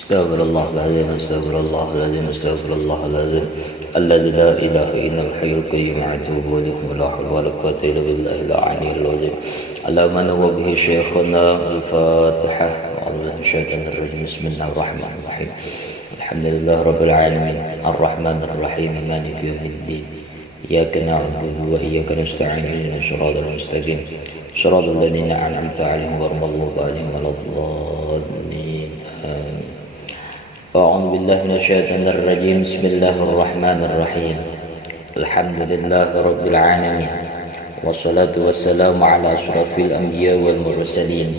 استغفر الله العظيم استغفر الله العظيم استغفر الله العظيم الذي لا اله الا الحي القيوم اتوب اليه ولا حول ولا قوه الا بالله العلي العظيم. اللهم نور به شيخنا. الفاتحه. اعوذ بالله من الشيطان الرجيم. بسم الله الرحمن الرحيم. الحمد لله رب العالمين الرحمن الرحيم مالك يوم الدين اياك نعبد واياك نستعين اهدنا الصراط المستقيم صراط الذين انعمت عليهم غير المغضوب عليهم ولا الضالين. أعوذ بالله من الشيطان الرجيم. بسم الله الرحمن الرحيم. الحمد لله رب العالمين والصلاة والسلام على أشرف الأنبياء والمرسلين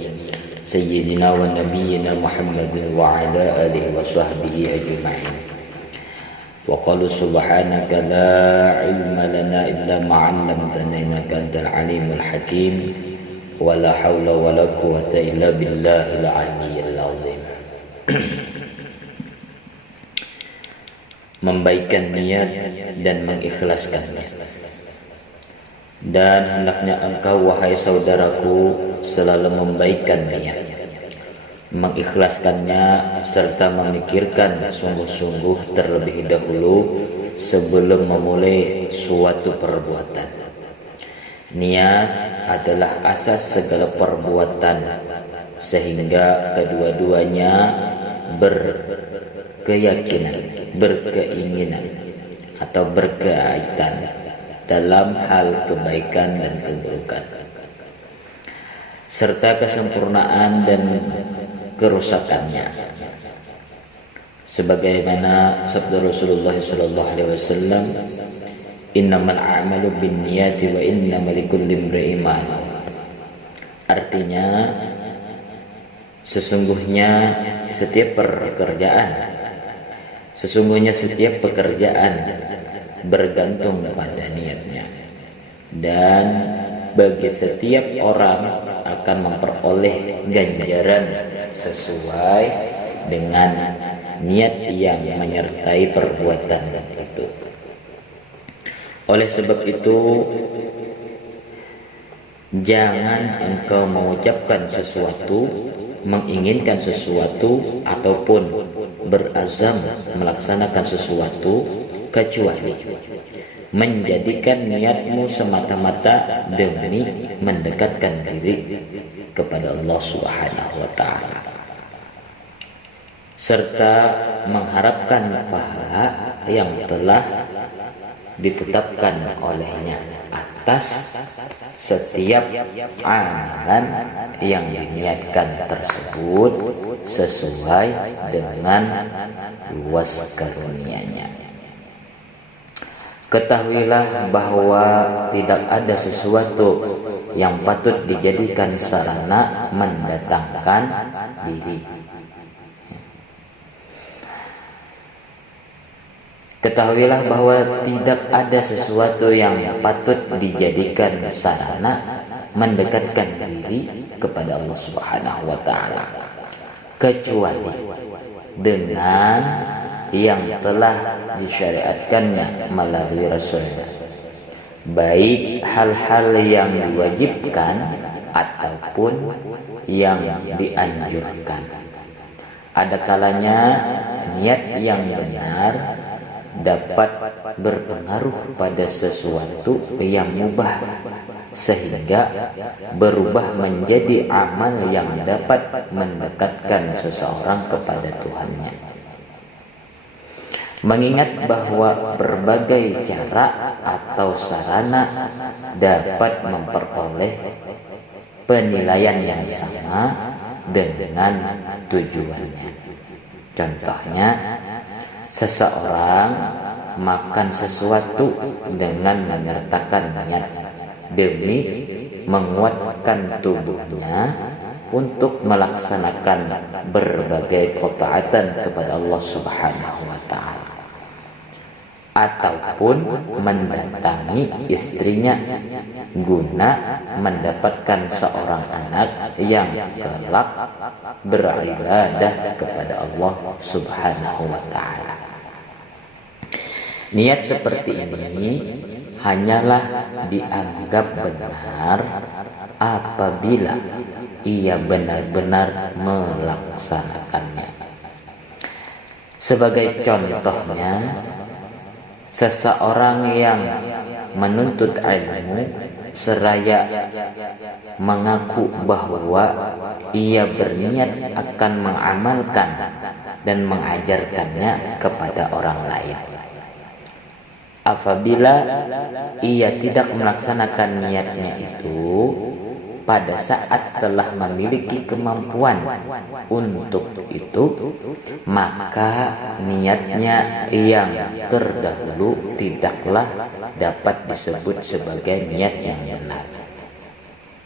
سيدنا ونبينا محمد وعلى آله وصحبه أجمعين. وقالوا سبحانك لا علم لنا إلا ما علمتنا إنك أنت العليم الحكيم ولا حول ولا قوة إلا بالله العلي العظيم. Membaikkan niat dan mengikhlaskannya. Dan hendaknya engkau wahai saudaraku selalu membaikkan niat, mengikhlaskannya serta memikirkan sungguh-sungguh terlebih dahulu sebelum memulai suatu perbuatan. Niat adalah asas segala perbuatan, sehingga kedua-duanya berkeyakinan, berkeinginan atau berkaitan dalam hal kebaikan dan keburukan, serta kesempurnaan dan kerusakannya. Sebagaimana sabda Rasulullah SAW, innamal a'malu binniyati wa innamal likulli imri'in ma nawa. Artinya, sesungguhnya setiap pekerjaan bergantung pada niatnya, dan bagi setiap orang akan memperoleh ganjaran sesuai dengan niat yang menyertai perbuatan itu. Oleh sebab itu, jangan engkau mengucapkan sesuatu, menginginkan sesuatu, ataupun berazam melaksanakan sesuatu kecuali menjadikan niatmu semata-mata demi mendekatkan diri kepada Allah Subhanahu wa ta'ala, serta mengharapkan pahala yang telah ditetapkan olehnya atas setiap amalan yang diniatkan tersebut sesuai dengan luas karunia-Nya. Ketahuilah bahwa tidak ada sesuatu yang patut dijadikan sarana mendatangkan diri. Ketahuilah bahwa tidak ada sesuatu yang patut dijadikan sarana mendekatkan diri kepada Allah Subhanahu wa ta'ala kecuali dengan yang telah disyariatkannya melalui Rasulnya, baik hal-hal yang diwajibkan ataupun yang dianjurkan. Ada kalanya niat yang benar dapat berpengaruh pada sesuatu yang mubah, sehingga berubah menjadi amal yang dapat mendekatkan seseorang kepada Tuhannya. Mengingat bahwa berbagai cara atau sarana dapat memperoleh penilaian yang sama dengan tujuannya. Contohnya, seseorang makan sesuatu dengan menyertakan niat demi menguatkan tubuhnya untuk melaksanakan berbagai ketaatan kepada Allah Subhanahu wa ta'ala, ataupun mendatangi istrinya guna mendapatkan seorang anak yang kelak beribadah kepada Allah Subhanahu wa ta'ala. Niat seperti ini hanyalah dianggap benar apabila ia benar-benar melaksanakannya. Sebagai contohnya, seseorang yang menuntut ilmu seraya mengaku bahwa ia berniat akan mengamalkan dan mengajarkannya kepada orang lain. Apabila ia tidak melaksanakan niatnya itu pada saat telah memiliki kemampuan untuk itu, maka niatnya yang terdahulu tidaklah dapat disebut sebagai niat yang benar.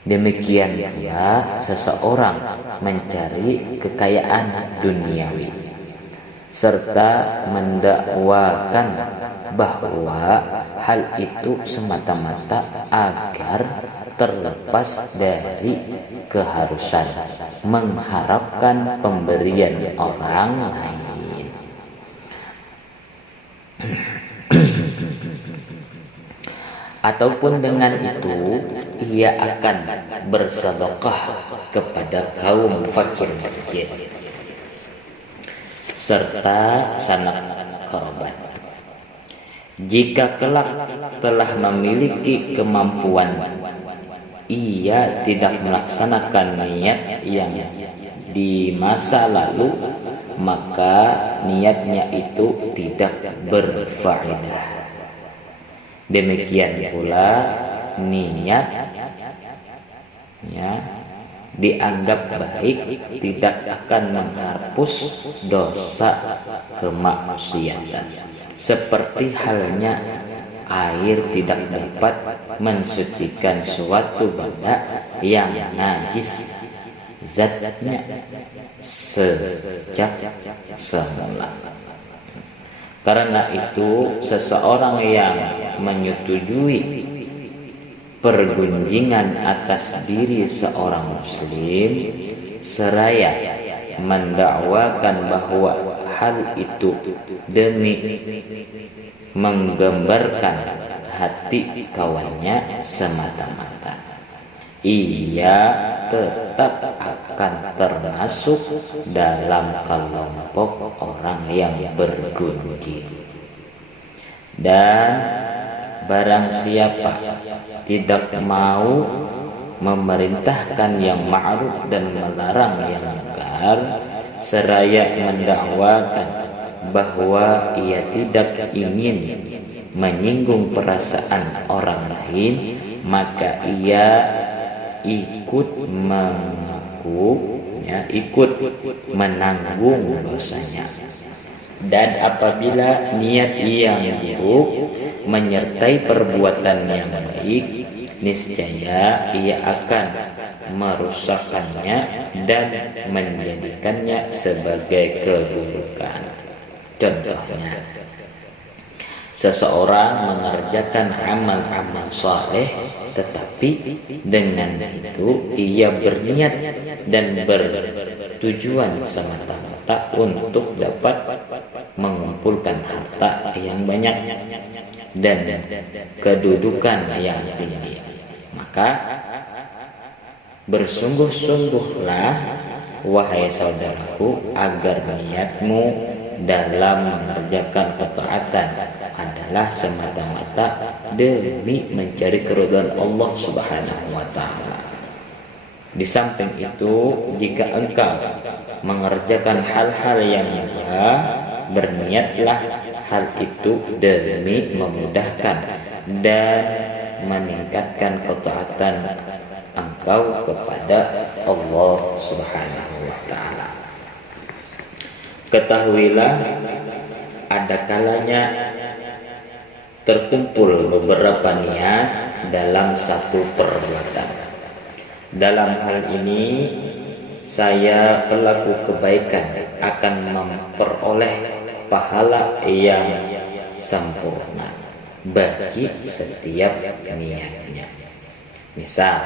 Demikian pula seseorang mencari kekayaan duniawi serta mendakwakan bahwa hal itu semata-mata agar terlepas dari keharusan mengharapkan pemberian orang lain. Ataupun dengan itu ia akan bersedekah kepada kaum fakir miskin serta sanak kerabat. Jika kelak telah memiliki kemampuan, ia tidak melaksanakan niat yang di masa lalu, maka niatnya itu tidak berfaedah. Demikian pula niat dianggap baik tidak akan menghapus dosa kemaksiatan. Seperti halnya air tidak dapat mensucikan suatu benda yang najis zatnya sejak semula. Karena itu seseorang yang menyetujui pergunjingan atas diri seorang muslim seraya mendakwakan bahwa hal itu demi menggambarkan hati kawannya semata-mata, ia tetap akan termasuk dalam kelompok orang yang bergunjing. Dan barang siapa tidak mau memerintahkan yang ma'ruf dan melarang yang munkar seraya mendakwakan bahwa ia tidak ingin menyinggung perasaan orang lain, maka ia ikut menanggung dosanya. Dan apabila niat yang buruk menyertai perbuatan yang baik, niscaya ia akan merusakkannya dan menjadikannya sebagai keburukan. Contohnya, seseorang mengerjakan amal-amal saleh, tetapi dengan itu ia berniat dan bertujuan semata-mata untuk dapat mengumpulkan harta yang banyak dan kedudukan yang tinggi, maka bersungguh-sungguhlah wahai saudaraku agar niatmu dalam mengerjakan ketaatan adalah semata-mata demi mencari keridhaan Allah Subhanahu wa taala. Di samping itu, jika engkau mengerjakan hal-hal yang mudah, berniatlah hal itu demi memudahkan dan meningkatkan ketaatan engkau kepada Allah Subhanahu wa taala. Ketahuilah, ada kalanya terkumpul beberapa niat dalam satu perbuatan. Dalam hal ini, saya pelaku kebaikan akan memperoleh pahala yang sempurna bagi setiap niatnya. Misal,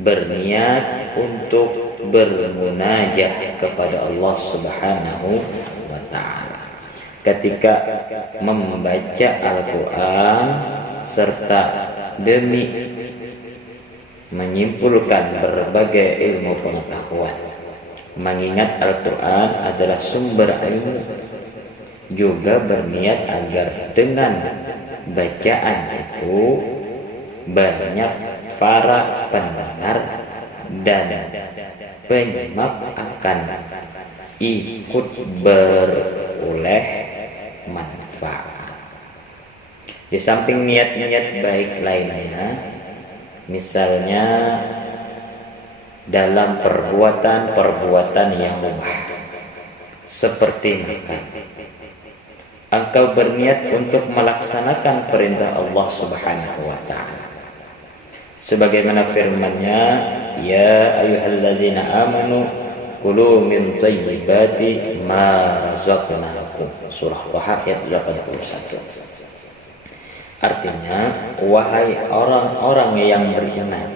berniat untuk bermunajah kepada Allah Subhanahu wa ta'ala ketika membaca Al-Quran serta demi menyimpulkan berbagai ilmu pengetahuan, mengingat Al-Quran adalah sumber ilmu, juga berniat agar dengan bacaan itu banyak para pendengar dan penyimak akan ikut beroleh manfaat. Di samping niat-niat baik lainnya, misalnya dalam perbuatan-perbuatan yang mubah seperti makan, engkau berniat untuk melaksanakan perintah Allah Subhanahu wa taala. Sebagaimana firman-Nya, ya ayyuhalladzina amanu kulu min thayyibati ma razaqnakum. Surah Thaha ayat 81. Artinya, wahai orang-orang yang beriman,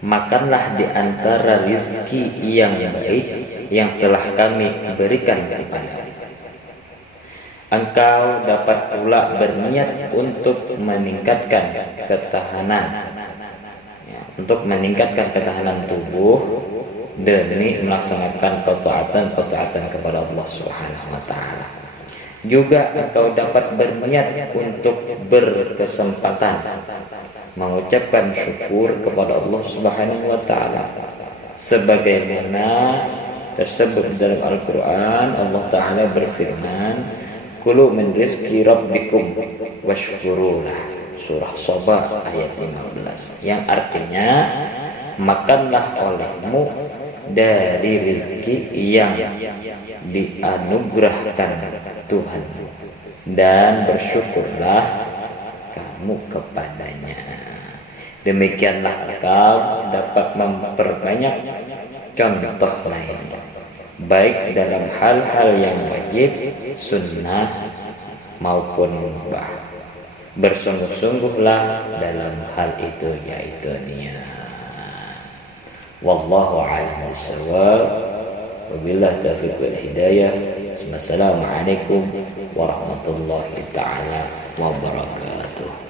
makanlah di antara rizki yang baik yang telah kami berikan kepada. Engkau dapat pula berniat untuk meningkatkan ketahanan, untuk meningkatkan ketahanan tubuh demi melaksanakan ketaatan kepada Allah Subhanahu wa taala. Juga engkau dapat berniat untuk berkesempatan mengucapkan syukur kepada Allah Subhanahu wa taala sebagaimana tersebut dalam Al-Qur'an. Allah taala berfirman, kulu min rizki rabbikum washkurulah. Surah Saba ayat 15, yang artinya makanlah olehmu dari rezeki yang dianugerahkan Tuhan dan bersyukurlah kamu kepadanya. Demikianlah engkau dapat memperbanyak contoh lainnya, baik dalam hal-hal yang wajib, sunnah maupun mubah. Bersungguh-sungguhlah dalam hal itu, yaitu niat. Wallahu a'lam bishawab. Wabillahi taufiq wal hidayah. Wassalamualaikum warahmatullahi taala wabarakatuh.